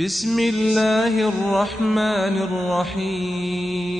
بسم الله الرحمن الرحيم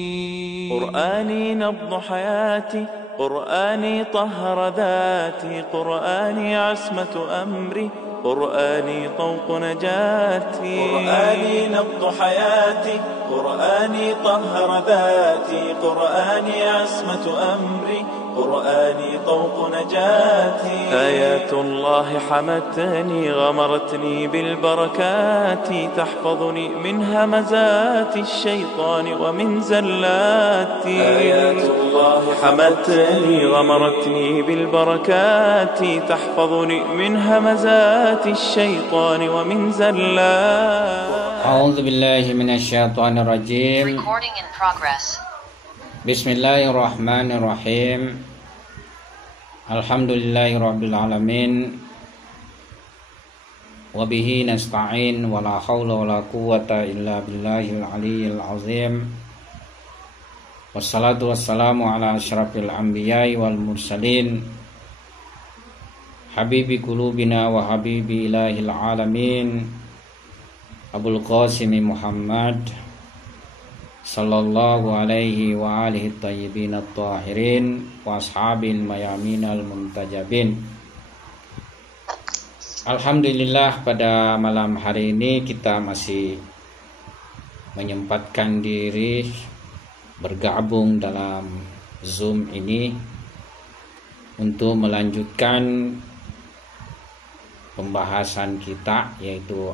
قرآني نبض حياتي، قرآني طهر ذاتي، قرآني عصمة أمري، قرآني طوق نجاتي. قرآني نبض حياتي، قرآني طهر ذاتي، قرآني عصمة أمري، قرآني طوق نجاتي. آيات الله حمتني، غمرتني بالبركات، تحفظني من همزات الشيطان ومن زلاتي. آيات الله حمتني، غمرتني بالبركات، تحفظني من همزات الشيطان ومن زلاتي. أعوذ بالله من الشيطان الرجيم. Recording in progress. Bismillahirrahmanirrahim. Alhamdulillahirabbil alamin. Wa bihi nasta'in wa la haula wa la quwwata illa billahil aliyyil azim. Wassalatu wassalamu ala asyrafil anbiya'i wal mursalin. Habibi qulubina wa habibi ilahil alamin. Abul Qasim Muhammad sallallahu alaihi wa alihi tayyibin at-tahirin wa ashabil mayamin al-muntajabin. Alhamdulillah, pada malam hari ini kita masih menyempatkan diri bergabung dalam Zoom ini untuk melanjutkan pembahasan kita, yaitu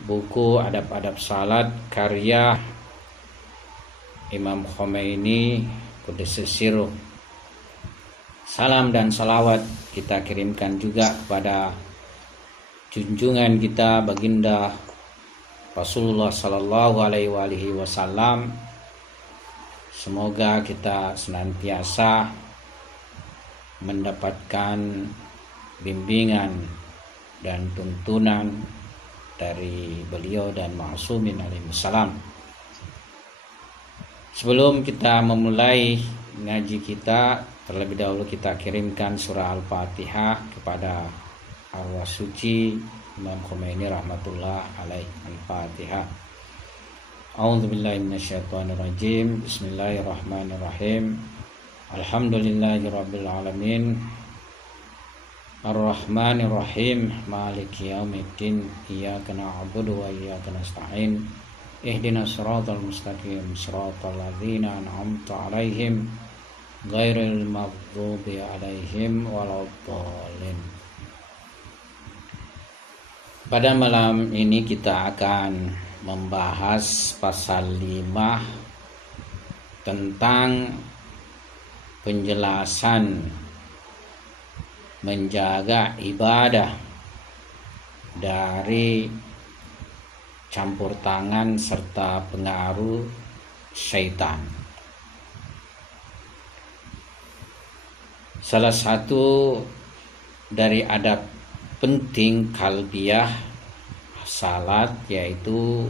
buku Adab-Adab Salat karya Imam Khomeini Quddus Sirruh. Salam dan salawat kita kirimkan juga kepada junjungan kita baginda Rasulullah sallallahu alaihi wasallam. Semoga kita senantiasa mendapatkan bimbingan dan tuntunan dari beliau dan ma'sumin alaihi salam. Sebelum kita memulai ngaji kita, terlebih dahulu kita kirimkan surah Al-Fatihah kepada arwah suci Imam Khomeini rahmatullah alaih. Al-Fatihah. A'udzubillahi minasyaitonirrajim. Bismillahirrahmanirrahim. Alhamdulillahirabbil alamin. Ar-Rahmanir-Rahim, Maliki yaumiddin, Iyyaka na'budu wa iyyaka nasta'in, Ihdinas siratal mustaqim, siratal ladzina an'amta 'alaihim, ghairil maghdubi 'alaihim waladdallin. Pada malam ini kita akan membahas pasal 5 tentang penjelasan menjaga ibadah dari campur tangan serta pengaruh syaitan. Salah satu dari adab penting kalbiyah salat yaitu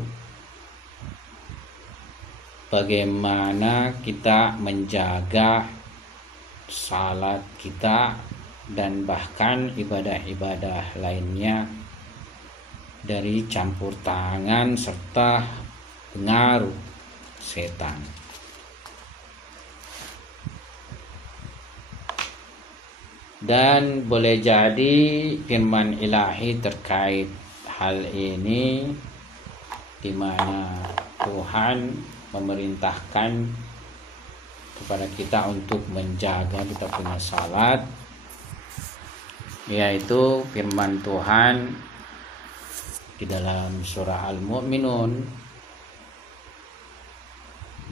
bagaimana kita menjaga salat kita dan bahkan ibadah-ibadah lainnya dari campur tangan serta pengaruh setan. Dan boleh jadi firman ilahi terkait hal ini, di mana Tuhan memerintahkan kepada kita untuk menjaga kita punya salat, yaitu firman Tuhan di dalam surah Al-Mu'minun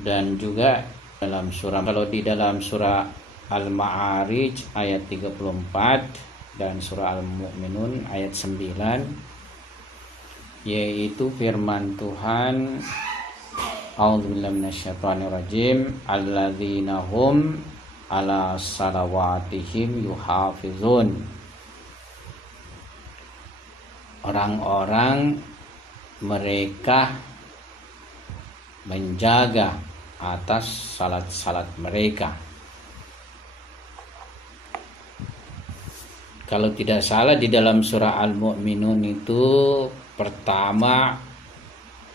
dan juga dalam surah, kalau di dalam surah Al-Ma'arij ayat 34 dan surah Al-Mu'minun ayat 9, yaitu firman Tuhan, A'udzubillahi minasyaitonirrajim, alladzina hum ala salawatihim yuhafizun. Orang-orang mereka menjaga atas salat-salat mereka. Kalau tidak salah di dalam surah Al-Mu'minun itu pertama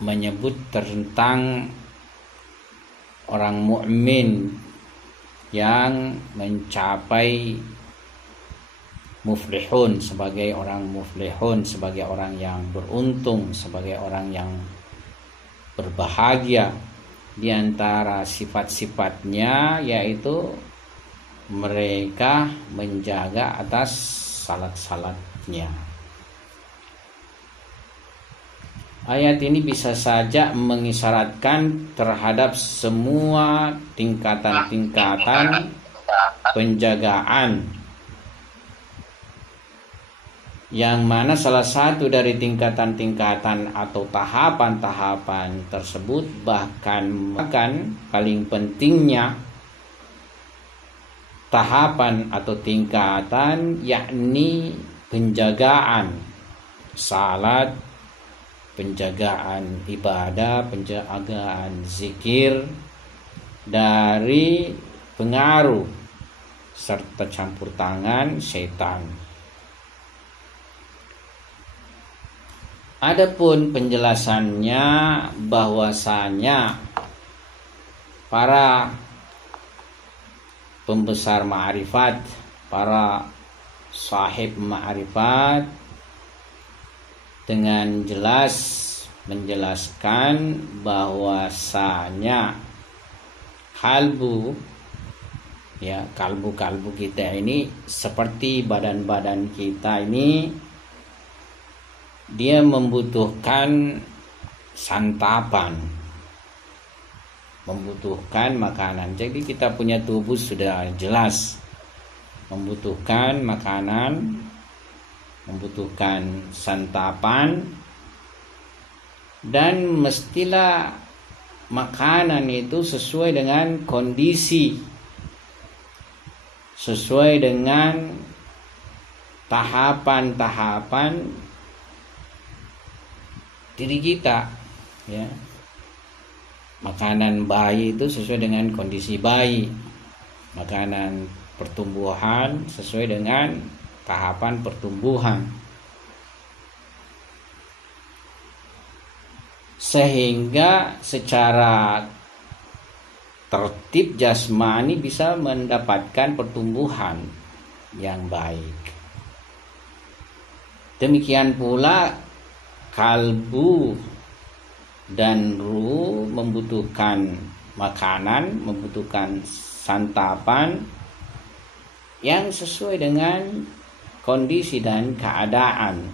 menyebut tentang orang mukmin yang mencapai muflihun, sebagai orang muflihun, sebagai orang yang beruntung, sebagai orang yang berbahagia. Di antara sifat-sifatnya yaitu mereka menjaga atas salat-salatnya. Ayat ini bisa saja mengisyaratkan terhadap semua tingkatan-tingkatan penjagaan, yang mana salah satu dari tingkatan-tingkatan atau tahapan-tahapan tersebut bahkan paling pentingnya tahapan atau tingkatan yakni penjagaan salat, penjagaan ibadah, penjagaan zikir dari pengaruh serta campur tangan setan. Adapun penjelasannya bahwasanya para pembesar ma'rifat, para sahib ma'rifat dengan jelas menjelaskan bahwasanya kalbu kita ini seperti badan-badan kita ini, dia membutuhkan santapan, membutuhkan makanan. Jadi kita punya tubuh sudah jelas membutuhkan makanan, membutuhkan santapan, dan mestilah makanan itu sesuai dengan kondisi, sesuai dengan tahapan-tahapan diri kita, ya. Makanan bayi itu sesuai dengan kondisi bayi, makanan pertumbuhan sesuai dengan tahapan pertumbuhan, sehingga secara tertib jasmani bisa mendapatkan pertumbuhan yang baik. Demikian pula kalbu dan ruh membutuhkan makanan, membutuhkan santapan yang sesuai dengan kondisi dan keadaan,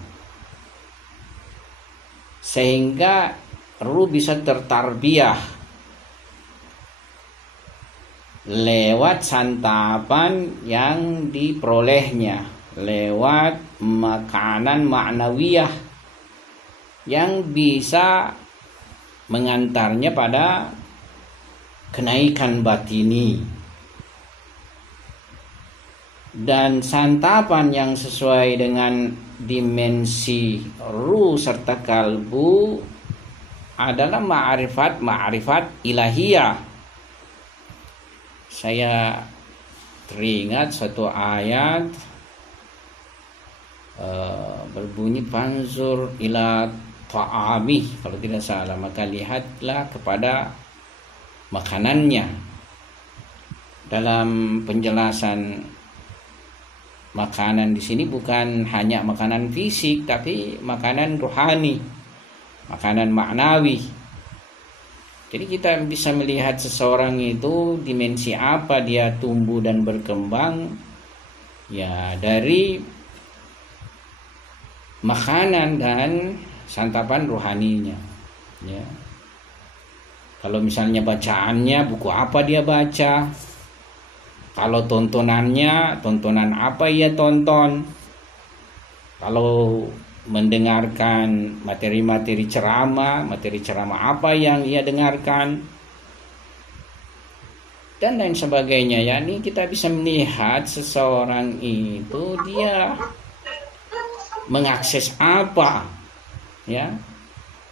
sehingga ruh bisa tertarbiyah lewat santapan yang diperolehnya, lewat makanan ma'nawiyah yang bisa mengantarnya pada kenaikan batini. Dan santapan yang sesuai dengan dimensi ruh serta kalbu adalah ma'rifat ilahiyah. Saya teringat satu ayat berbunyi fanzur ila ta'ami, kalau tidak salah, maka lihatlah kepada makanannya. Dalam penjelasan makanan di sini bukan hanya makanan fisik, tapi makanan rohani, makanan maknawi. Jadi kita bisa melihat seseorang itu dimensi apa dia tumbuh dan berkembang, ya dari makanan dan santapan rohaninya, ya. Kalau misalnya bacaannya, buku apa dia baca, kalau tontonannya, tontonan apa ia tonton, kalau mendengarkan materi ceramah apa yang ia dengarkan, dan lain sebagainya. Ya, ini kita bisa melihat seseorang itu dia mengakses apa, ya,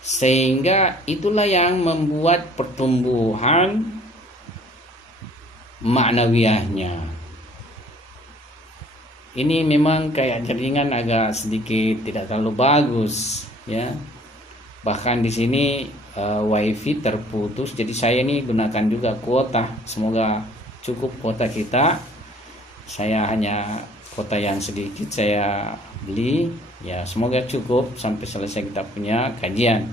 sehingga itulah yang membuat pertumbuhan maknawiyahnya. Ini memang kayak jaringan agak sedikit tidak terlalu bagus, ya. Bahkan di sini wifi terputus, jadi saya ini gunakan juga kuota. Semoga cukup kuota kita. Saya hanya kuota yang sedikit saya beli, ya semoga cukup sampai selesai kita punya kajian.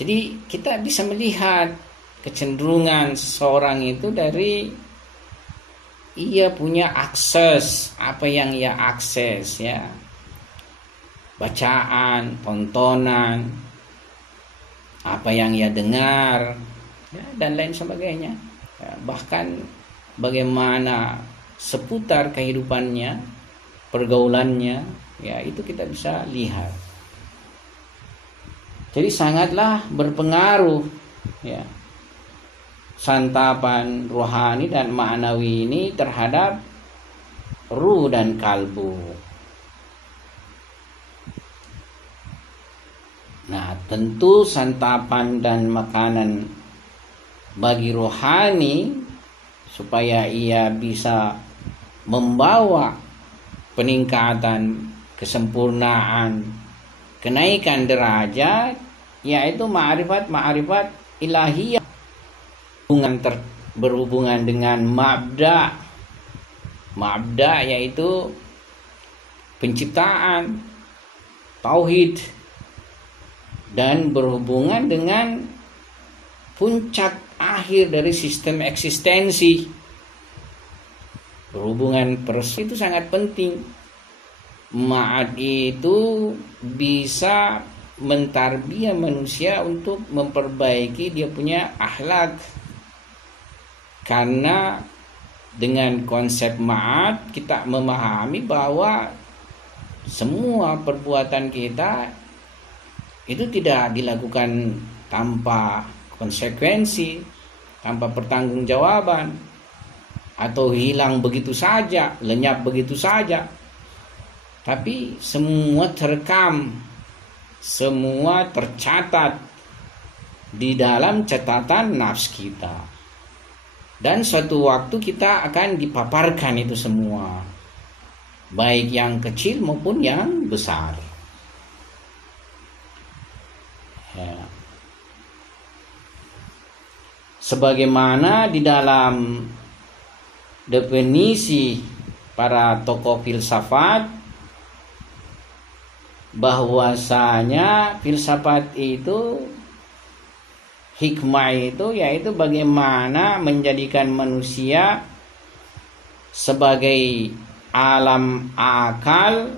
Jadi kita bisa melihat kecenderungan seseorang itu dari ia punya akses, apa yang ia akses, ya, bacaan, tontonan, apa yang ia dengar, ya, dan lain sebagainya. Ya, bahkan bagaimana seputar kehidupannya, pergaulannya, ya itu kita bisa lihat. Jadi sangatlah berpengaruh, ya, santapan rohani dan ma'nawi ini terhadap ruh dan kalbu. Nah, tentu santapan dan makanan bagi rohani supaya ia bisa membawa peningkatan, kesempurnaan, kenaikan derajat, yaitu ma'rifat ilahiyah, berhubungan dengan mabda yaitu penciptaan, tauhid, dan berhubungan dengan puncak akhir dari sistem eksistensi. Berhubungan itu sangat penting. Ma'ad itu bisa mentarbiyah manusia untuk memperbaiki dia punya akhlak. Karena dengan konsep ma'ad kita memahami bahwa semua perbuatan kita itu tidak dilakukan tanpa konsekuensi, tanpa pertanggungjawaban, atau hilang begitu saja, lenyap begitu saja. Tapi semua terekam, semua tercatat di dalam catatan nafs kita. Dan suatu waktu kita akan dipaparkan itu semua, baik yang kecil maupun yang besar. Ya. Sebagaimana di dalam definisi para tokoh filsafat, bahwasanya filsafat itu, hikmah itu yaitu bagaimana menjadikan manusia sebagai alam akal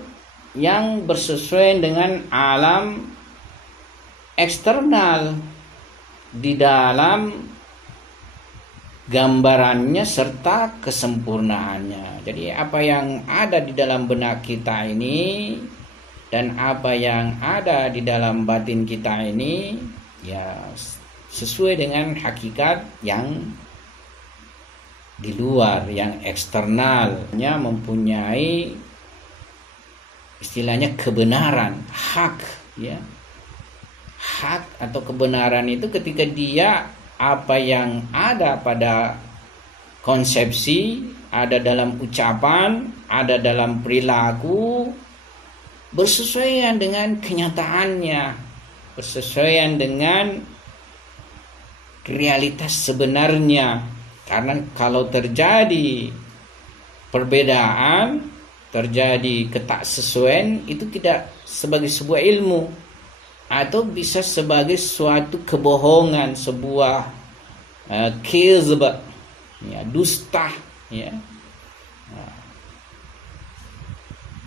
yang bersesuaian dengan alam eksternal di dalam gambarannya serta kesempurnaannya. Jadi apa yang ada di dalam benak kita ini dan apa yang ada di dalam batin kita ini, ya sesuai dengan hakikat yang di luar, yang eksternalnya mempunyai istilahnya kebenaran, hak, ya. Hak atau kebenaran itu ketika dia apa yang ada pada konsepsi, ada dalam ucapan, ada dalam perilaku, bersesuaian dengan kenyataannya, bersesuaian dengan realitas sebenarnya. Karena kalau terjadi perbedaan, terjadi ketaksesuaian, itu tidak sebagai sebuah ilmu, atau bisa sebagai suatu kebohongan, sebuah kizb, ya, dusta, ya.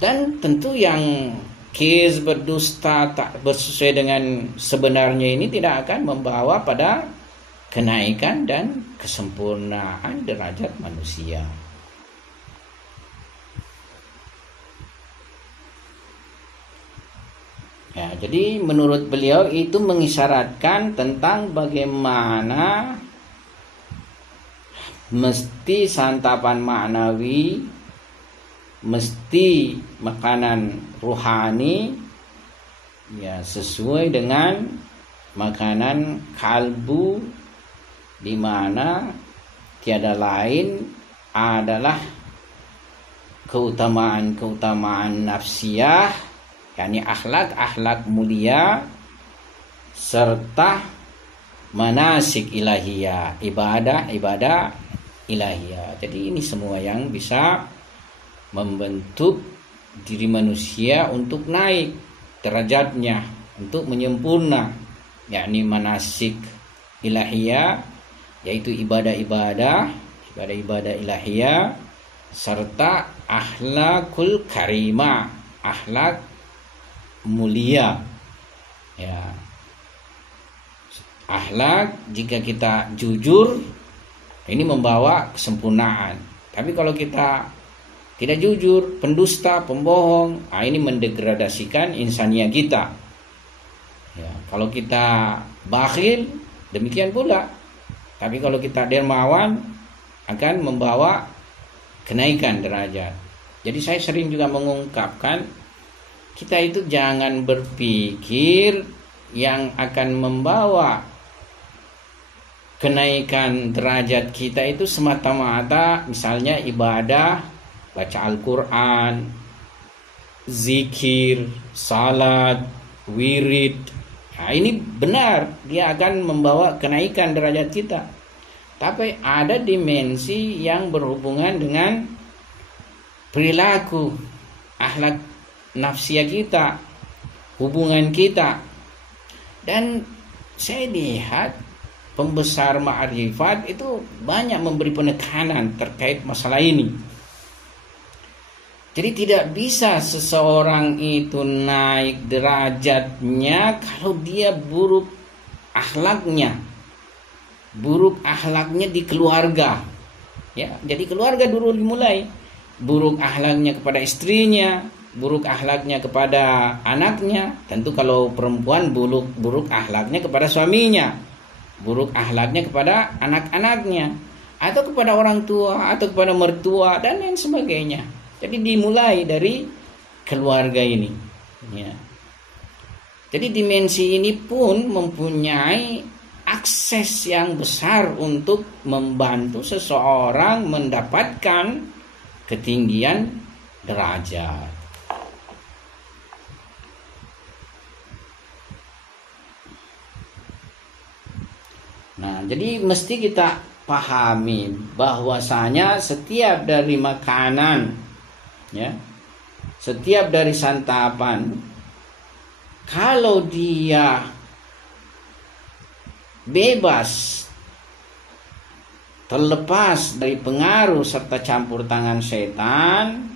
Dan tentu yang kizb, dusta, tak bersesuai dengan sebenarnya ini tidak akan membawa pada kenaikan dan kesempurnaan derajat manusia. Ya, jadi menurut beliau itu mengisyaratkan tentang bagaimana mesti santapan maknawi, mesti makanan ruhani, ya sesuai dengan makanan kalbu, di mana tiada lain adalah keutamaan nafsiyah, yakni akhlak mulia serta manasik ilahiyah, ibadah ilahiyah. Jadi ini semua yang bisa membentuk diri manusia untuk naik derajatnya, untuk menyempurna, yakni manasik ilahiyah, yaitu ibadah-ibadah ilahiyah, serta akhlakul karimah, akhlak mulia. Ya. Akhlak, jika kita jujur, ini membawa kesempurnaan. Tapi kalau kita tidak jujur, pendusta, pembohong, ini mendegradasikan insaniah kita. Ya, kalau kita bakhil, demikian pula. Tapi kalau kita dermawan, akan membawa kenaikan derajat. Jadi saya sering juga mengungkapkan, kita itu jangan berpikir yang akan membawa kenaikan derajat kita itu semata-mata misalnya ibadah, baca Al-Quran, zikir, salat, wirid. Nah, ini benar, dia akan membawa kenaikan derajat kita. Tapi ada dimensi yang berhubungan dengan perilaku, akhlak nafsiyah kita, hubungan kita. Dan saya lihat pembesar ma'rifat itu banyak memberi penekanan terkait masalah ini. Jadi tidak bisa seseorang itu naik derajatnya kalau dia buruk akhlaknya. Buruk akhlaknya di keluarga. Ya, jadi keluarga dulu dimulai. Buruk akhlaknya kepada istrinya, buruk akhlaknya kepada anaknya. Tentu kalau perempuan buruk akhlaknya kepada suaminya, buruk akhlaknya kepada anak-anaknya, atau kepada orang tua, atau kepada mertua, dan lain sebagainya. Jadi dimulai dari keluarga ini. Ya. Jadi dimensi ini pun mempunyai akses yang besar untuk membantu seseorang mendapatkan ketinggian derajat. Nah, jadi mesti kita pahami bahwasanya setiap dari makanan, ya, setiap dari santapan, kalau dia bebas, terlepas dari pengaruh serta campur tangan setan,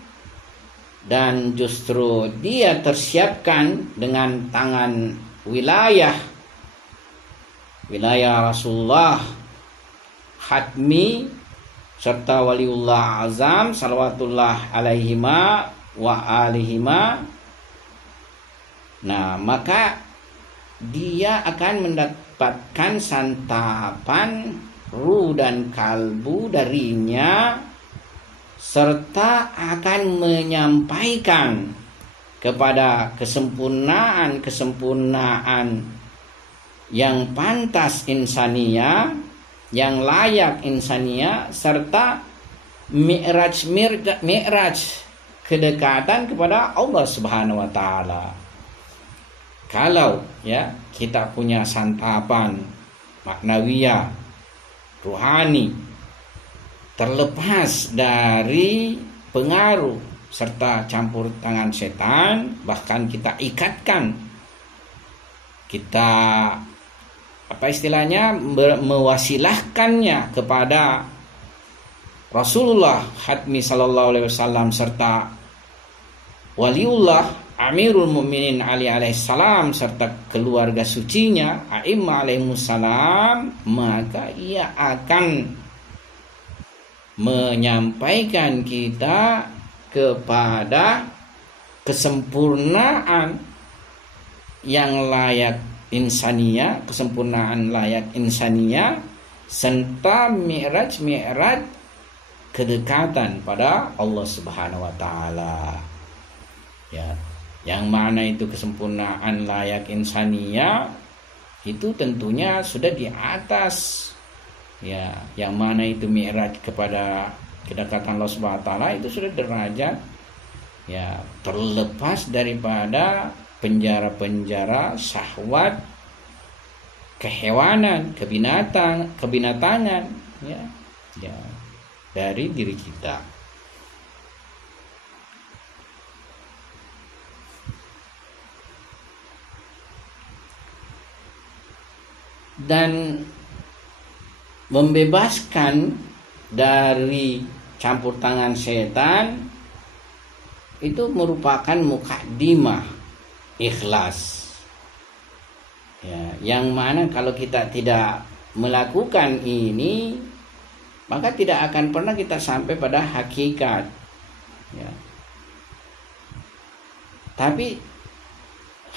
dan justru dia tersiapkan dengan tangan wilayah Rasulullah Hatmi serta waliullah azam salawatullah alaihima wa alihima. Nah, maka dia akan mendapatkan santapan ruh dan kalbu darinya, serta akan menyampaikan kepada kesempurnaan yang pantas insania, yang layak insania, serta mi'raj kedekatan kepada Allah Subhanahu wa taala. Kalau ya kita punya santapan maknawiyah, ruhani, terlepas dari pengaruh serta campur tangan setan, bahkan kita ikatkan, kita mewasilahkannya kepada Rasulullah Hatmi sallallahu alaihi wasallam serta waliullah Amirul Mukminin Ali alaihissalam serta keluarga sucinya A'immah alaihissalam, maka ia akan menyampaikan kita kepada kesempurnaan yang layak insania, kesempurnaan layak insania, serta mi'raj kedekatan pada Allah Subhanahu wa taala. Ya, yang mana itu kesempurnaan layak insania itu tentunya sudah di atas, ya, yang mana itu mi'raj kepada kedekatan Allah Subhanahu wa taala itu sudah derajat, ya, terlepas daripada penjara-penjara syahwat kehewanan, kebinatangan, ya, dari diri kita. Dan membebaskan dari campur tangan setan itu merupakan mukaddimah ikhlas, ya, yang mana kalau kita tidak melakukan ini, maka tidak akan pernah kita sampai pada hakikat, ya. Tapi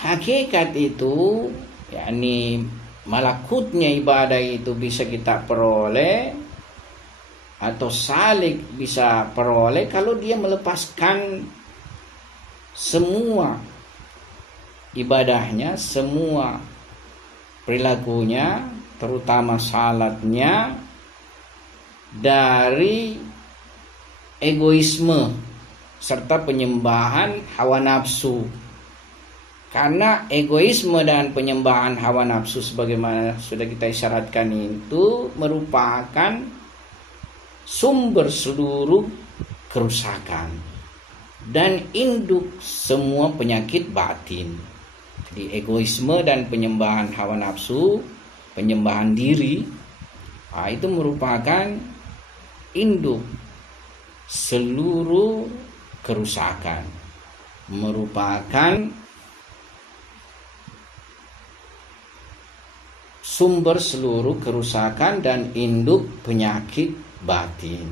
hakikat itu, yakni malakutnya ibadah itu bisa kita peroleh, atau salik bisa peroleh kalau dia melepaskan semua ibadahnya, semua perilakunya, terutama salatnya, dari egoisme serta penyembahan hawa nafsu. Karena egoisme dan penyembahan hawa nafsu sebagaimana sudah kita isyaratkan itu merupakan sumber seluruh kerusakan dan induk semua penyakit batin. Jadi egoisme dan penyembahan hawa nafsu, penyembahan diri, itu merupakan induk seluruh kerusakan, merupakan sumber seluruh kerusakan dan induk penyakit batin.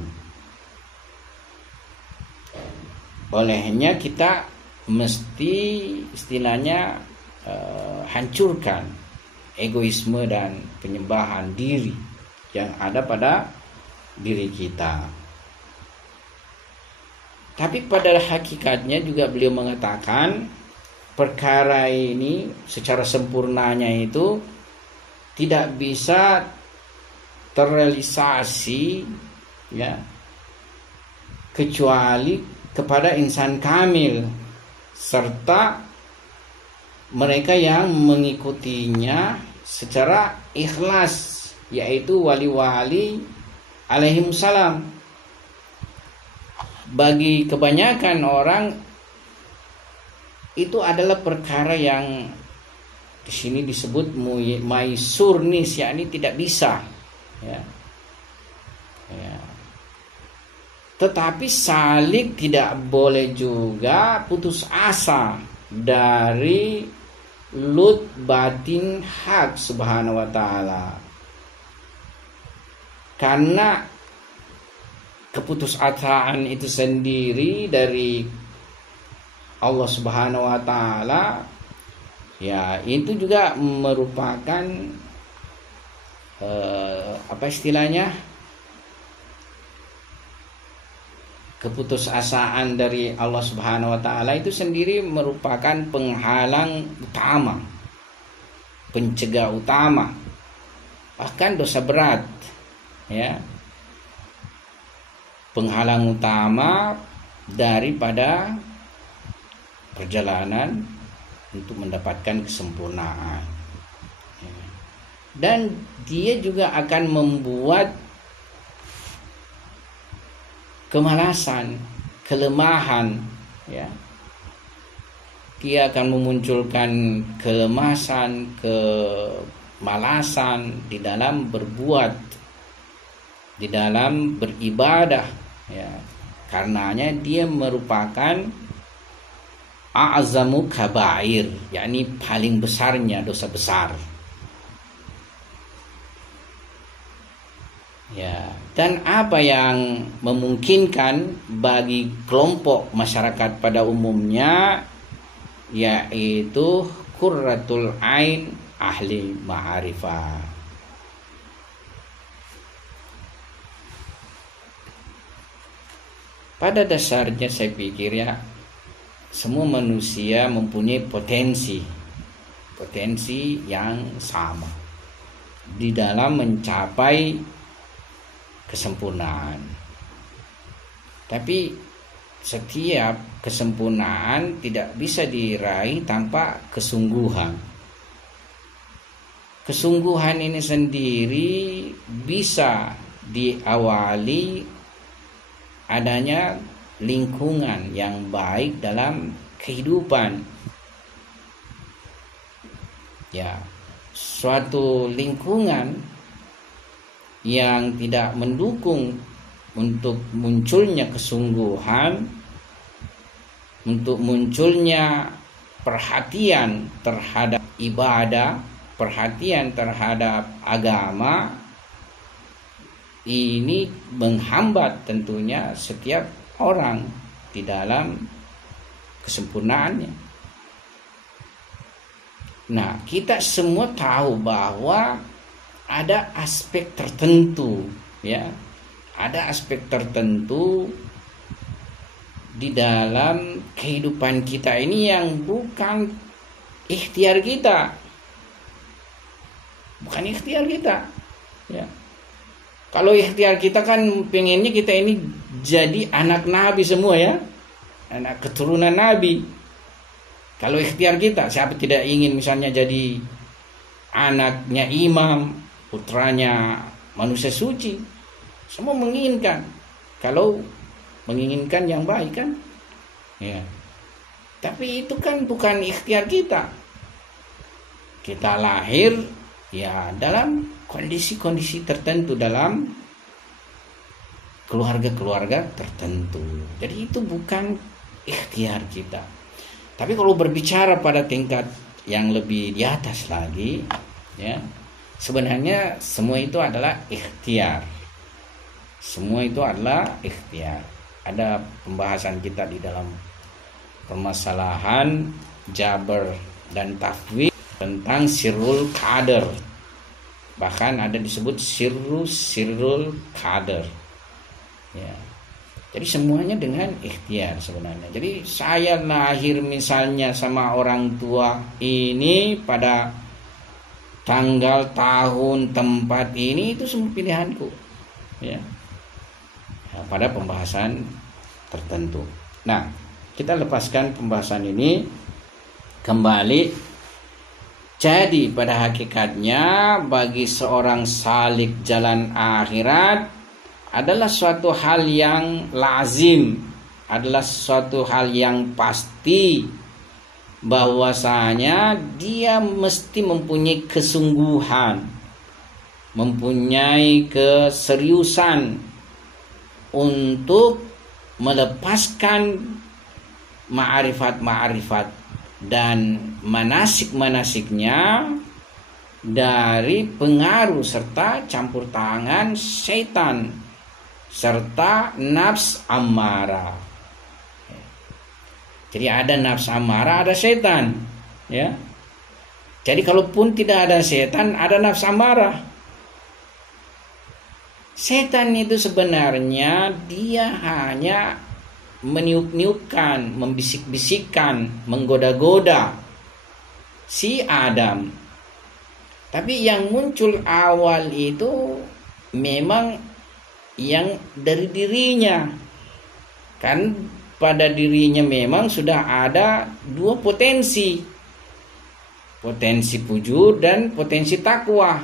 Olehnya kita mesti istilahnya hancurkan egoisme dan penyembahan diri yang ada pada diri kita. Tapi pada hakikatnya juga beliau mengatakan perkara ini secara sempurnanya itu tidak bisa terrealisasi, ya, kecuali kepada insan kamil serta mereka yang mengikutinya secara ikhlas, yaitu wali-wali alaihimussalam. Bagi kebanyakan orang itu adalah perkara yang di sini disebut maisur nis, yakni tidak bisa, ya. Tetapi salik tidak boleh juga putus asa dari lut batin hak subhanahu wa ta'ala. Karena keputusasaan itu sendiri dari Allah subhanahu wa ta'ala, ya, itu juga merupakan apa istilahnya, keputusasaan dari Allah subhanahu wa ta'ala itu sendiri merupakan penghalang utama, pencegah utama, bahkan dosa berat, ya, penghalang utama daripada perjalanan untuk mendapatkan kesempurnaan, ya. Dan dia juga akan membuat kemalasan, kelemahan, ya. Dia akan memunculkan kelemasan, kemalasan di dalam berbuat, di dalam beribadah, ya. Karenanya dia merupakan a'zamu kabair, yakni paling besarnya dosa besar. Ya, dan apa yang memungkinkan bagi kelompok masyarakat pada umumnya, yaitu qurratul ain ahli ma'rifah. Pada dasarnya saya pikir, ya, semua manusia mempunyai potensi yang sama di dalam mencapai kesempurnaan. Tapi setiap kesempurnaan tidak bisa diraih tanpa kesungguhan. kesungguhan ini sendiri bisa diawali adanya lingkungan yang baik dalam kehidupan. Ya, suatu lingkungan yang tidak mendukung untuk munculnya kesungguhan, untuk munculnya perhatian terhadap ibadah, perhatian terhadap agama, ini menghambat tentunya setiap orang di dalam kesempurnaannya. Nah, kita semua tahu bahwa ada aspek tertentu, ya, ada aspek tertentu di dalam kehidupan kita ini yang bukan ikhtiar kita, ya. Kalau ikhtiar kita kan pengennya kita ini jadi anak Nabi semua, ya, anak keturunan Nabi. Kalau ikhtiar kita, siapa tidak ingin misalnya jadi anaknya imam, putranya manusia suci. Semua menginginkan. Kalau menginginkan yang baik kan, ya. Tapi itu kan bukan ikhtiar kita. Kita lahir ya dalam kondisi-kondisi tertentu, dalam keluarga-keluarga tertentu. Jadi itu bukan ikhtiar kita. Tapi kalau berbicara pada tingkat yang lebih di atas lagi, ya, sebenarnya semua itu adalah ikhtiar. Semua itu adalah ikhtiar. Ada pembahasan kita di dalam permasalahan Jabar dan Tafwid tentang sirrul qadar. Bahkan ada disebut sirrul qadar. Ya. Jadi semuanya dengan ikhtiar sebenarnya. Jadi saya lahir misalnya sama orang tua ini pada tanggal, tahun, tempat ini, itu semua pilihanku, ya. Pada pembahasan tertentu. Nah, kita lepaskan pembahasan ini kembali. Jadi pada hakikatnya bagi seorang salik jalan akhirat adalah suatu hal yang lazim, adalah suatu hal yang pasti, bahwasanya dia mesti mempunyai kesungguhan, mempunyai keseriusan untuk melepaskan ma'rifat-ma'rifat dan manasik-manasiknya dari pengaruh serta campur tangan syaitan serta nafs amarah. Jadi ada nafs amarah, ada setan, ya. Jadi kalaupun tidak ada setan, ada nafs amarah. Setan itu sebenarnya dia hanya meniup-niupkan, membisik-bisikkan, menggoda-goda si Adam. Tapi yang muncul awal itu memang yang dari dirinya. Kan pada dirinya memang sudah ada dua potensi. Potensi fujur dan potensi takwa.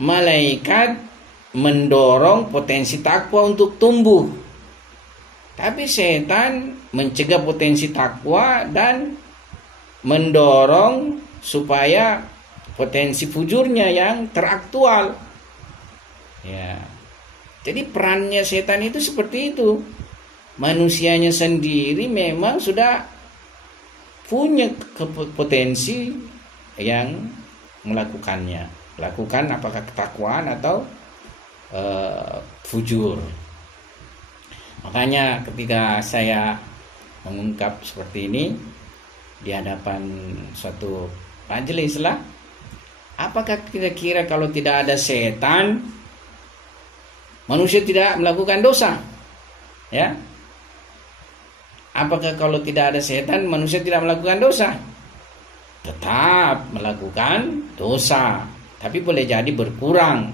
Malaikat mendorong potensi takwa untuk tumbuh. Tapi setan mencegah potensi takwa dan mendorong supaya potensi fujurnya yang teraktual. Ya. Jadi perannya setan itu seperti itu. Manusianya sendiri memang sudah punya potensi yang melakukannya. Lakukan apakah ketakwaan atau fujur. Makanya ketika saya mengungkap seperti ini di hadapan suatu majelis lah, apakah kira-kira kalau tidak ada setan manusia tidak melakukan dosa? Ya. Apakah kalau tidak ada setan manusia tidak melakukan dosa? Tetap melakukan dosa, tapi boleh jadi berkurang.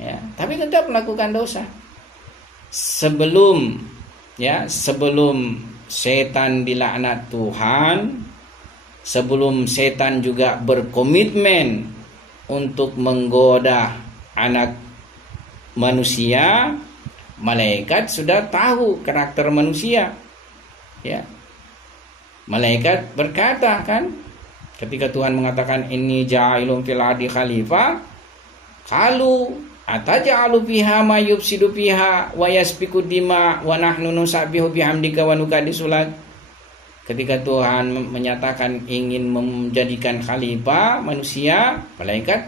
Ya, tapi tetap melakukan dosa. Sebelum setan dilaknat Tuhan, sebelum setan juga berkomitmen untuk menggoda anak manusia, malaikat sudah tahu karakter manusia. Ya. Malaikat berkata kan, ketika Tuhan mengatakan inni ja'ilun fil ardi khalifah, qalu ataj'alu fiha ma yufsidu fiha wa yasfiku dima wa nahnu nusabbihu bihamdika wa nuqaddisu lak. Ketika Tuhan menyatakan ingin menjadikan khalifah manusia, malaikat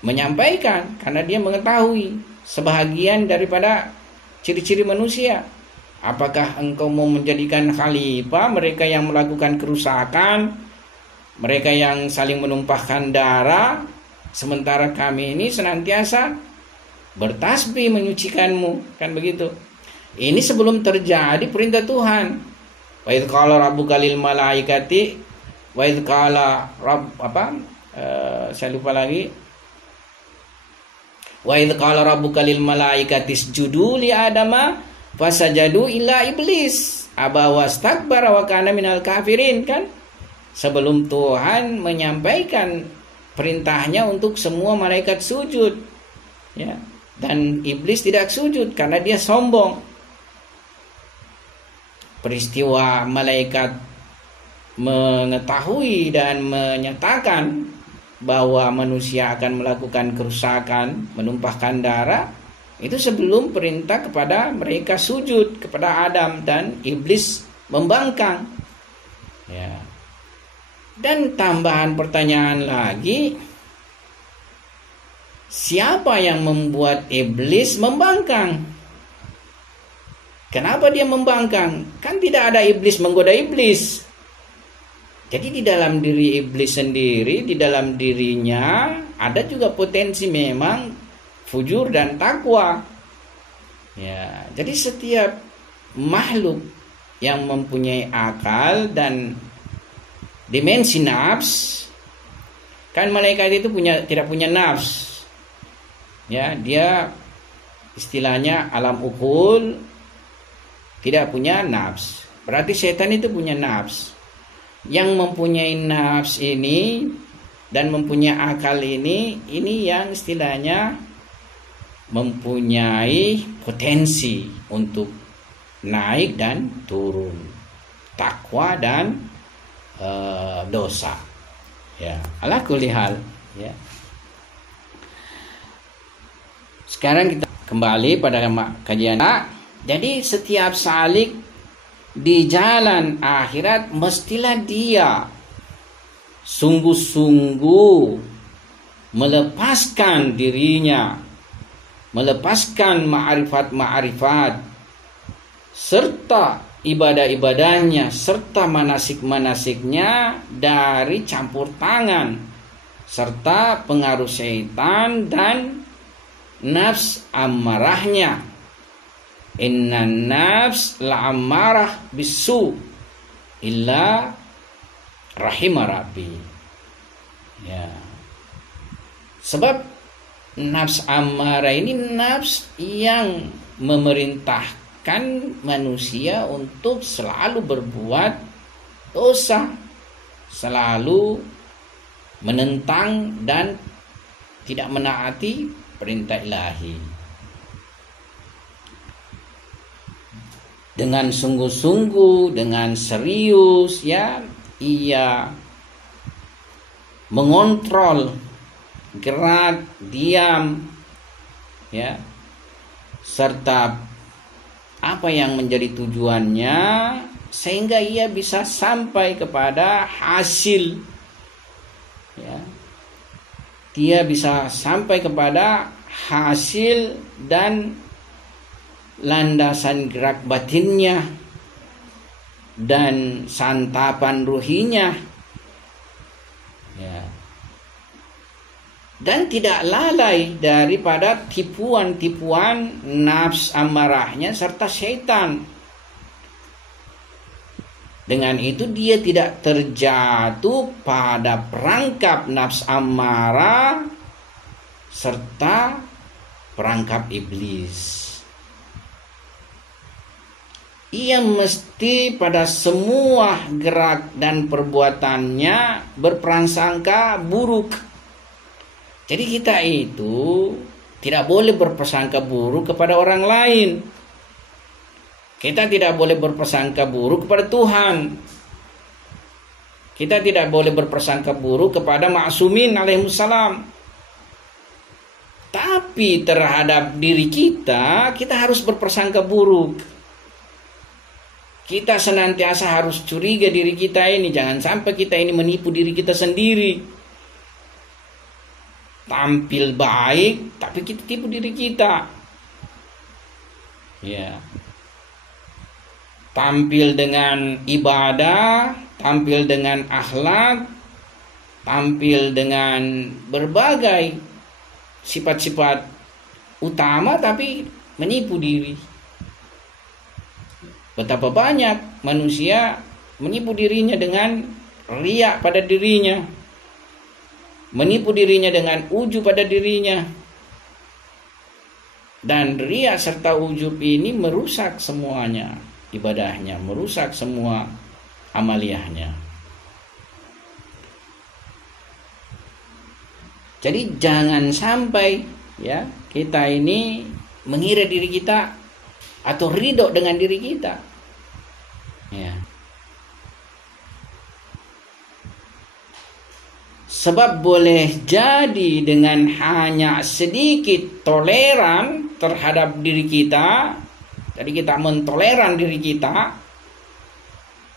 menyampaikan karena dia mengetahui sebahagian daripada ciri-ciri manusia. Apakah engkau mau menjadikan khalifah mereka yang melakukan kerusakan, mereka yang saling menumpahkan darah, sementara kami ini senantiasa bertasbih menyucikanmu, kan begitu. Ini sebelum terjadi perintah Tuhan. Wa idz qala rabbuka lil malaikati wa idz qala saya lupa lagi. Wa idz qala rabbuka lil malaikati isjudu li adama fasajadu illa iblis aba wastakbara wa kana minal kafirin, kan? Sebelum Tuhan menyampaikan perintahnya untuk semua malaikat sujud, ya, dan iblis tidak sujud karena dia sombong. Peristiwa malaikat mengetahui dan menyatakan bahwa manusia akan melakukan kerusakan, menumpahkan darah, itu sebelum perintah kepada mereka sujud kepada Adam, dan iblis membangkang. Ya. Dan tambahan pertanyaan lagi, siapa yang membuat iblis membangkang? Kenapa dia membangkang? Kan tidak ada iblis menggoda iblis. Jadi di dalam diri iblis sendiri, di dalam dirinya ada juga potensi memang fujur dan takwa. Ya, jadi setiap makhluk yang mempunyai akal dan dimensi nafs, kan malaikat itu tidak punya nafs. Ya, dia istilahnya alam ukul, tidak punya nafs. Berarti setan itu punya nafs. Yang mempunyai nafs ini dan mempunyai akal ini yang istilahnya mempunyai potensi untuk naik dan turun, takwa dan dosa. Ya, ala kulli hal. Ya. Sekarang kita kembali pada kajian. Jadi setiap salik di jalan akhirat mestilah dia sungguh-sungguh melepaskan dirinya, melepaskan ma'rifat-ma'rifat serta ibadah-ibadahnya serta manasik-manasiknya dari campur tangan serta pengaruh syaitan dan nafs amarahnya. Inna nafs la'amarah bisu illa rahimah rabbi. Ya. Sebab nafs amarah ini nafs yang memerintahkan manusia untuk selalu berbuat dosa, selalu menentang dan tidak menaati perintah ilahi. Dengan sungguh-sungguh, dengan serius, ya, ia mengontrol gerak, diam, ya, serta apa yang menjadi tujuannya, sehingga ia bisa sampai kepada hasil, ya. Dia bisa sampai kepada hasil dan landasan gerak batinnya dan santapan ruhinya, ya. Dan tidak lalai daripada tipuan-tipuan nafs amarahnya serta syaitan. Dengan itu dia tidak terjatuh pada perangkap nafs amarah serta perangkap iblis. ia mesti pada semua gerak dan perbuatannya berprasangka buruk. Jadi kita itu tidak boleh berprasangka buruk kepada orang lain. Kita tidak boleh berprasangka buruk kepada Tuhan. Kita tidak boleh berprasangka buruk kepada ma'sumin alaihissalam. Tapi terhadap diri kita harus berprasangka buruk. Kita senantiasa harus curiga diri kita ini. Jangan sampai kita ini menipu diri kita sendiri. Tampil baik, tapi kita tipu diri kita. Ya. Tampil dengan ibadah, tampil dengan akhlak, tampil dengan berbagai sifat-sifat utama, tapi menipu diri. Betapa banyak manusia menipu dirinya dengan riya pada dirinya, menipu dirinya dengan ujub pada dirinya. Dan riya serta ujub ini merusak semuanya, ibadahnya, merusak semua amaliyahnya. Jadi jangan sampai ya kita ini mengira diri kita atau ridho dengan diri kita. Ya. Sebab boleh jadi dengan hanya sedikit toleran terhadap diri kita, jadi kita mentoleran diri kita,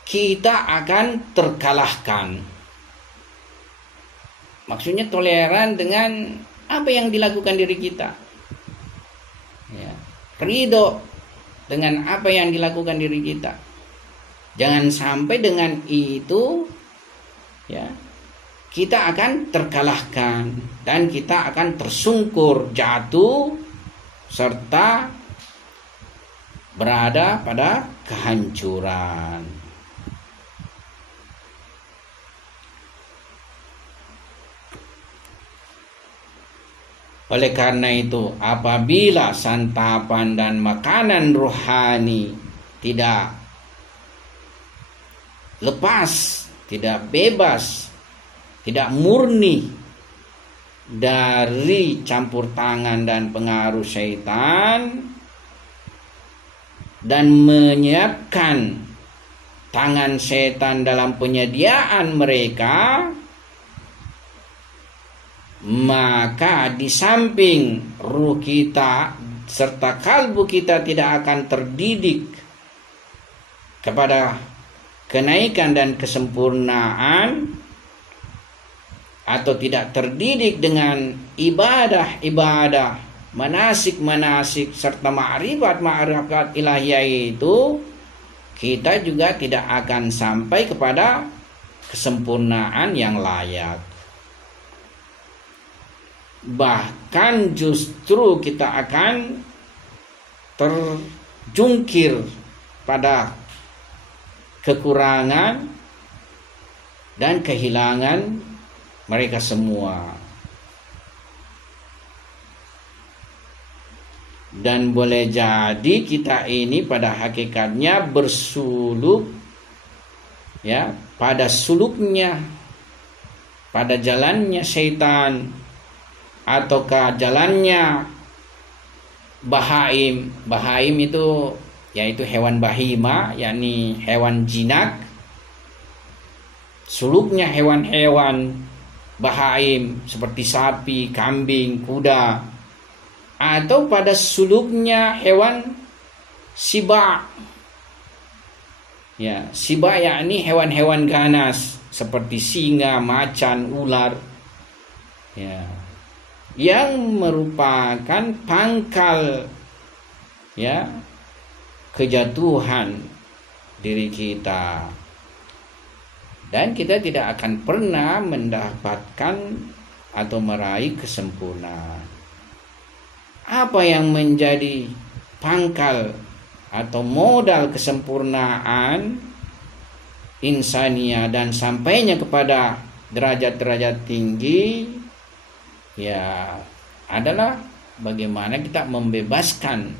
kita akan terkalahkan. Maksudnya toleran dengan apa yang dilakukan diri kita. Ya. Ridho dengan apa yang dilakukan diri kita. Jangan sampai dengan itu ya kita akan terkalahkan dan kita akan tersungkur, jatuh serta berada pada kehancuran. Oleh karena itu, apabila santapan dan makanan rohani tidak lepas, tidak bebas, tidak murni dari campur tangan dan pengaruh syaitan, dan menyiapkan tangan syaitan dalam penyediaan mereka, maka di samping ruh kita serta kalbu kita tidak akan terdidik kepada kenaikan dan kesempurnaan, atau tidak terdidik dengan ibadah-ibadah, manasik-manasik serta ma'rifat ilahiyah itu, kita juga tidak akan sampai kepada kesempurnaan yang layak. Bahkan justru kita akan terjungkir pada kekurangan dan kehilangan mereka semua. Dan boleh jadi kita ini pada hakikatnya bersuluk ya pada suluknya, pada jalannya syaitan, ataukah jalannya bahaim. Bahaim itu yaitu hewan bahima, yakni hewan jinak. Suluknya hewan-hewan bahaim seperti sapi, kambing, kuda, atau pada suluknya hewan siba. Ya, siba yakni hewan-hewan ganas seperti singa, macan, ular. Ya, yang merupakan pangkal ya kejatuhan diri kita, dan kita tidak akan pernah mendapatkan atau meraih kesempurnaan. Apa yang menjadi pangkal atau modal kesempurnaan insania dan sampainya kepada derajat-derajat tinggi ya adalah bagaimana kita membebaskan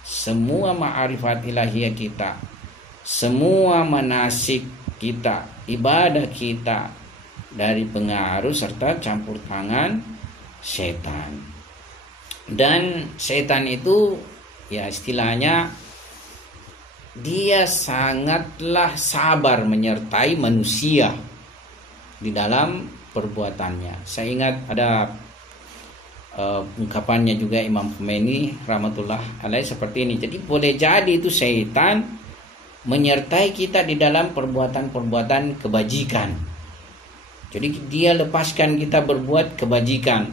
semua ma'rifat ilahiyah kita semua manasik kita, ibadah kita dari pengaruh serta campur tangan setan. Dan setan itu ya istilahnya dia sangatlah sabar menyertai manusia di dalam perbuatannya. Saya ingat ada ungkapannya juga Imam Khomeini rahmatullah alaih seperti ini. Jadi boleh jadi itu setan menyertai kita di dalam perbuatan-perbuatan kebajikan. Jadi dia lepaskan kita berbuat kebajikan.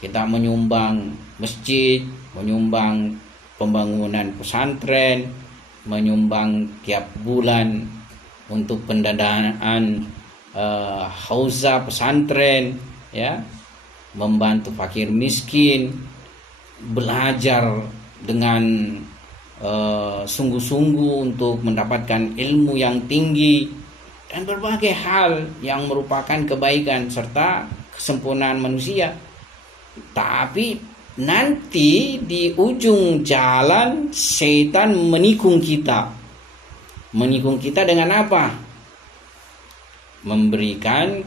Kita menyumbang masjid, menyumbang pembangunan pesantren, menyumbang tiap bulan untuk pendanaan hauza pesantren, ya, membantu fakir miskin, belajar dengan sungguh-sungguh untuk mendapatkan ilmu yang tinggi, dan berbagai hal yang merupakan kebaikan serta kesempurnaan manusia. Tapi nanti di ujung jalan setan menikung kita. Menikung kita dengan apa? Memberikan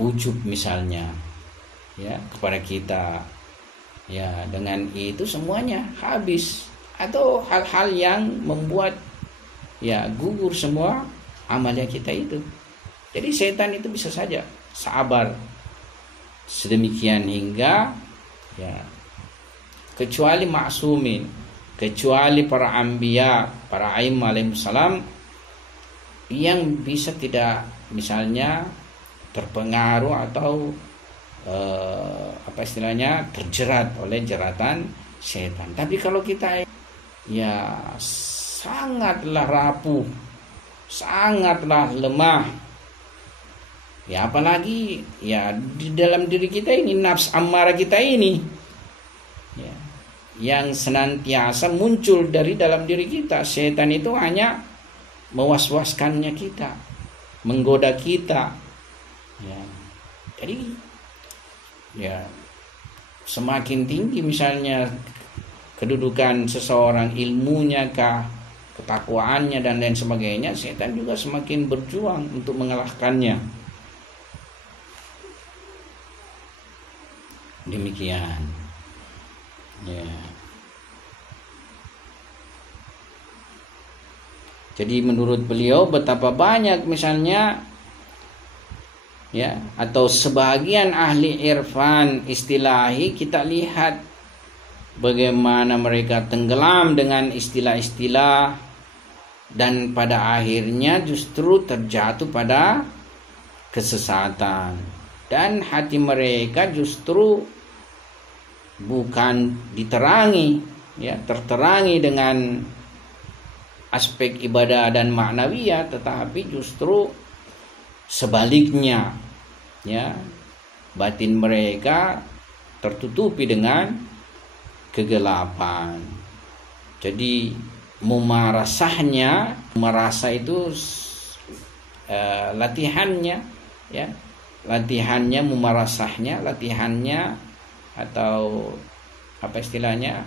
ujub misalnya, ya, kepada kita. Ya, dengan itu semuanya habis, atau hal-hal yang membuat ya gugur semua amalnya kita itu. Jadi setan itu bisa saja sabar sedemikian hingga ya, kecuali maksumin, kecuali para anbiya, para a'immah alaihissalam yang bisa tidak misalnya terpengaruh atau apa istilahnya terjerat oleh jeratan setan. Tapi kalau kita ya sangatlah rapuh, sangatlah lemah, ya apalagi ya di dalam diri kita ini nafs amarah kita ini ya, yang senantiasa muncul dari dalam diri kita. Setan itu hanya mewas-waskannya kita, menggoda kita ya. Jadi ya semakin tinggi misalnya kedudukan seseorang, ilmunya kah, ketakwaannya dan lain sebagainya, setan juga semakin berjuang untuk mengalahkannya. Demikian ya. Jadi menurut beliau betapa banyak misalnya ya, atau sebagian ahli irfan istilahi kita lihat bagaimana mereka tenggelam dengan istilah-istilah dan pada akhirnya justru terjatuh pada kesesatan, dan hati mereka justru bukan diterangi ya, terterangi dengan aspek ibadah dan maknawiyah, tetapi justru sebaliknya ya, batin mereka tertutupi dengan kegelapan. Jadi mumarasahnya, merasa itu latihannya ya, latihannya mumarasahnya, latihannya atau apa istilahnya,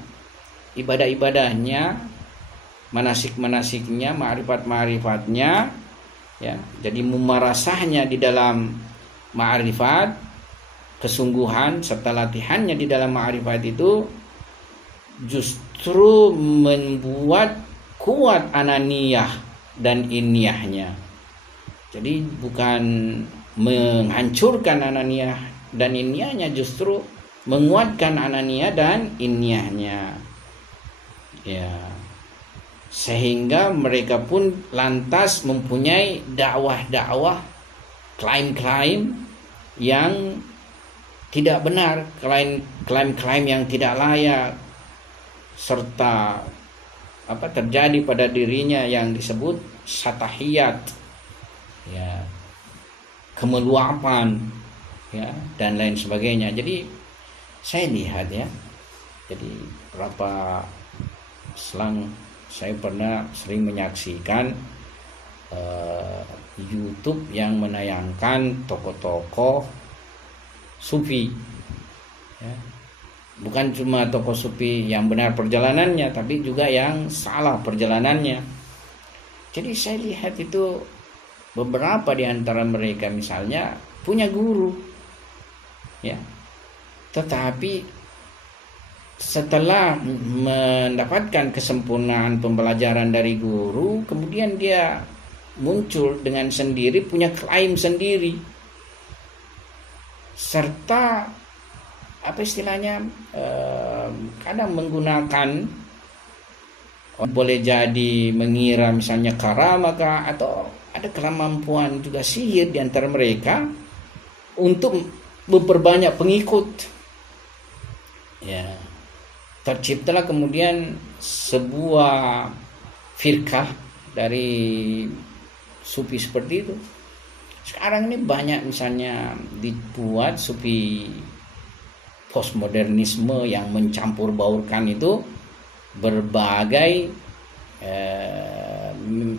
ibadah-ibadahnya, manasik-manasiknya, ma'rifat-ma'rifatnya ya. Jadi mumarasahnya di dalam ma'rifat, kesungguhan serta latihannya di dalam ma'rifat itu justru membuat kuat ananiyah dan inniyahnya. Jadi bukan menghancurkan ananiyah dan inniyahnya, justru menguatkan ananiyah dan inniyahnya ya, sehingga mereka pun lantas mempunyai dakwah-dakwah, klaim-klaim yang tidak benar, klaim-klaim yang tidak layak, serta apa terjadi pada dirinya yang disebut satahiyat ya, kemeluapan ya, dan lain sebagainya. Jadi saya lihat ya, jadi berapa selang saya pernah sering menyaksikan YouTube yang menayangkan tokoh-tokoh sufi ya. Bukan cuma tokoh sufi yang benar perjalanannya, tapi juga yang salah perjalanannya. Jadi saya lihat itu beberapa di antara mereka misalnya punya guru, ya, tetapi setelah mendapatkan kesempurnaan pembelajaran dari guru, kemudian dia muncul dengan sendiri, punya klaim sendiri, serta apa istilahnya, kadang menggunakan, boleh jadi mengira misalnya karamah atau ada kemampuan juga sihir di antara mereka untuk memperbanyak pengikut. Ya, terciptalah kemudian sebuah firqah dari sufi seperti itu. Sekarang ini banyak misalnya dibuat sufi postmodernisme yang mencampur baurkan itu berbagai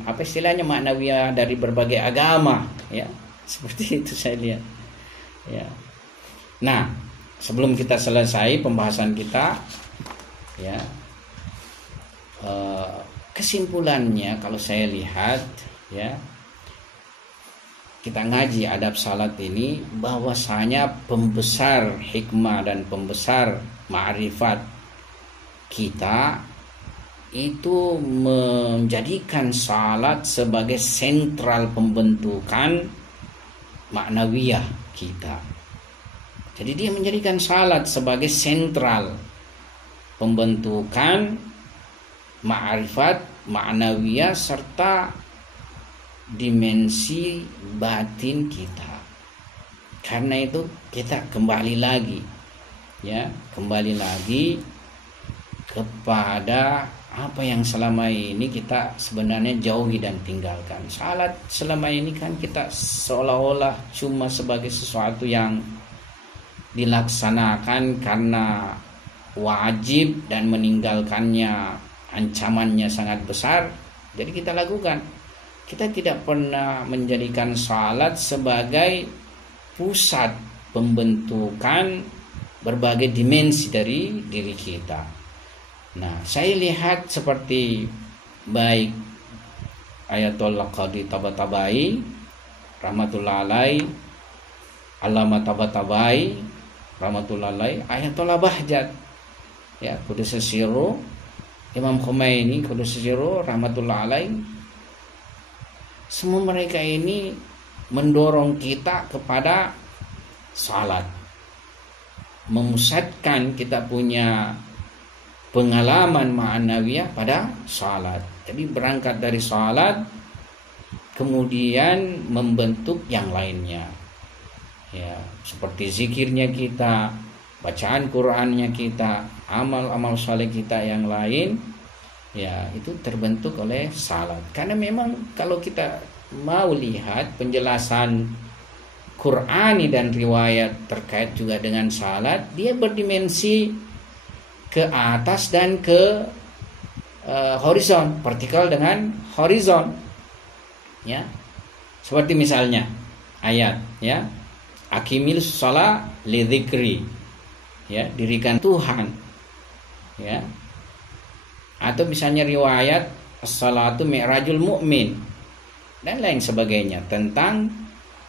apa istilahnya maknawiyah dari berbagai agama, ya, seperti itu saya lihat, ya. Nah, sebelum kita selesai pembahasan kita, ya, kesimpulannya kalau saya lihat, ya, kita ngaji adab salat ini, bahwasanya pembesar hikmah dan pembesar ma'rifat kita itu menjadikan salat sebagai sentral pembentukan maknawiyah kita. Jadi dia menjadikan salat sebagai sentral pembentukan ma'rifat, maknawiyah, serta dimensi batin kita. Karena itu kita kembali lagi, ya, kembali lagi kepada apa yang selama ini kita sebenarnya jauhi dan tinggalkan. Salat selama ini kan kita seolah-olah cuma sebagai sesuatu yang dilaksanakan karena wajib dan meninggalkannya ancamannya sangat besar, jadi kita lakukan. Kita tidak pernah menjadikan salat sebagai pusat pembentukan berbagai dimensi dari diri kita. Nah, saya lihat seperti baik Ayatollah Qadi Tabatabai rahmatullah alaih, Allamah Tabatabai rahmatullah alaih, Ayatollah Bahjat, ya, Qudus Sirruh, Imam Khomeini Qudus Sirruh rahmatullah alaih. Semua mereka ini mendorong kita kepada salat, memusatkan kita punya pengalaman ma'nawiyah pada salat. Jadi berangkat dari salat kemudian membentuk yang lainnya, ya, seperti zikirnya kita, bacaan Qur'annya kita, amal-amal saleh kita yang lain, ya, itu terbentuk oleh salat. Karena memang kalau kita mau lihat penjelasan Qur'ani dan riwayat terkait juga dengan salat, dia berdimensi ke atas dan ke horizon, vertikal dengan horizon, ya. Seperti misalnya ayat, ya, Aqimil shalah li dzikri, ya, dirikan Tuhan, ya. Atau misalnya riwayat as-salatu mi'rajul mu'min dan lain sebagainya tentang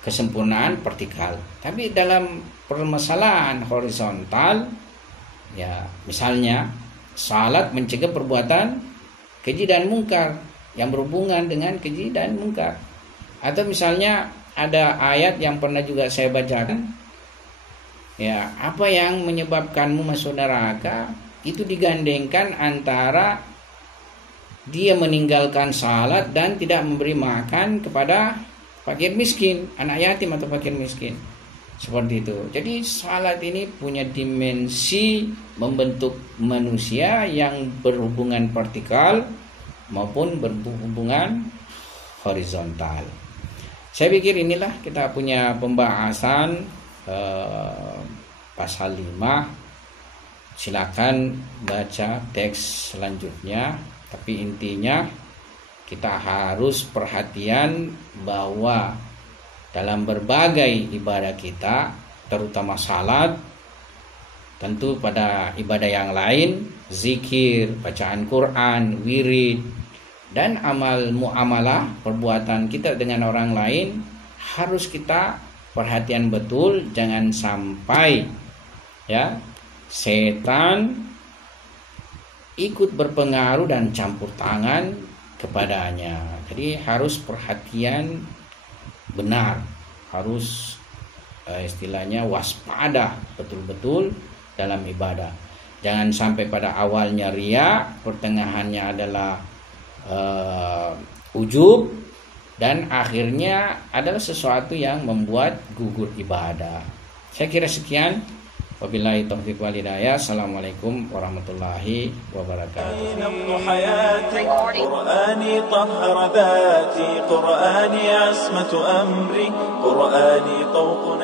kesempurnaan vertikal. Tapi dalam permasalahan horizontal, ya, misalnya salat mencegah perbuatan keji dan mungkar yang berhubungan dengan keji dan mungkar. Atau misalnya ada ayat yang pernah juga saya bacakan, ya, apa yang menyebabkanmu masuk neraka, itu digandengkan antara dia meninggalkan salat dan tidak memberi makan kepada fakir miskin, anak yatim atau fakir miskin. Seperti itu. Jadi salat ini punya dimensi membentuk manusia yang berhubungan vertikal maupun berhubungan horizontal. Saya pikir inilah kita punya pembahasan pasal 5. Silakan baca teks selanjutnya. Tapi intinya kita harus perhatian bahwa dalam berbagai ibadah kita, terutama salat, tentu pada ibadah yang lain, zikir, bacaan Quran, wirid, Dan amal muamalah, perbuatan kita dengan orang lain harus kita perhatian betul, jangan sampai ya setan ikut berpengaruh dan campur tangan kepadanya. Jadi harus perhatian benar, harus istilahnya waspada betul-betul dalam ibadah. Jangan sampai pada awalnya ria, pertengahannya adalah ujub, dan akhirnya adalah sesuatu yang membuat gugur ibadah. Saya kira sekian. Wabillahi taufiq wal hidayah. Assalamualaikum warahmatullahi wabarakatuh. قرآني طهر ذاتي قرآني عصمة أمري قرآني طوق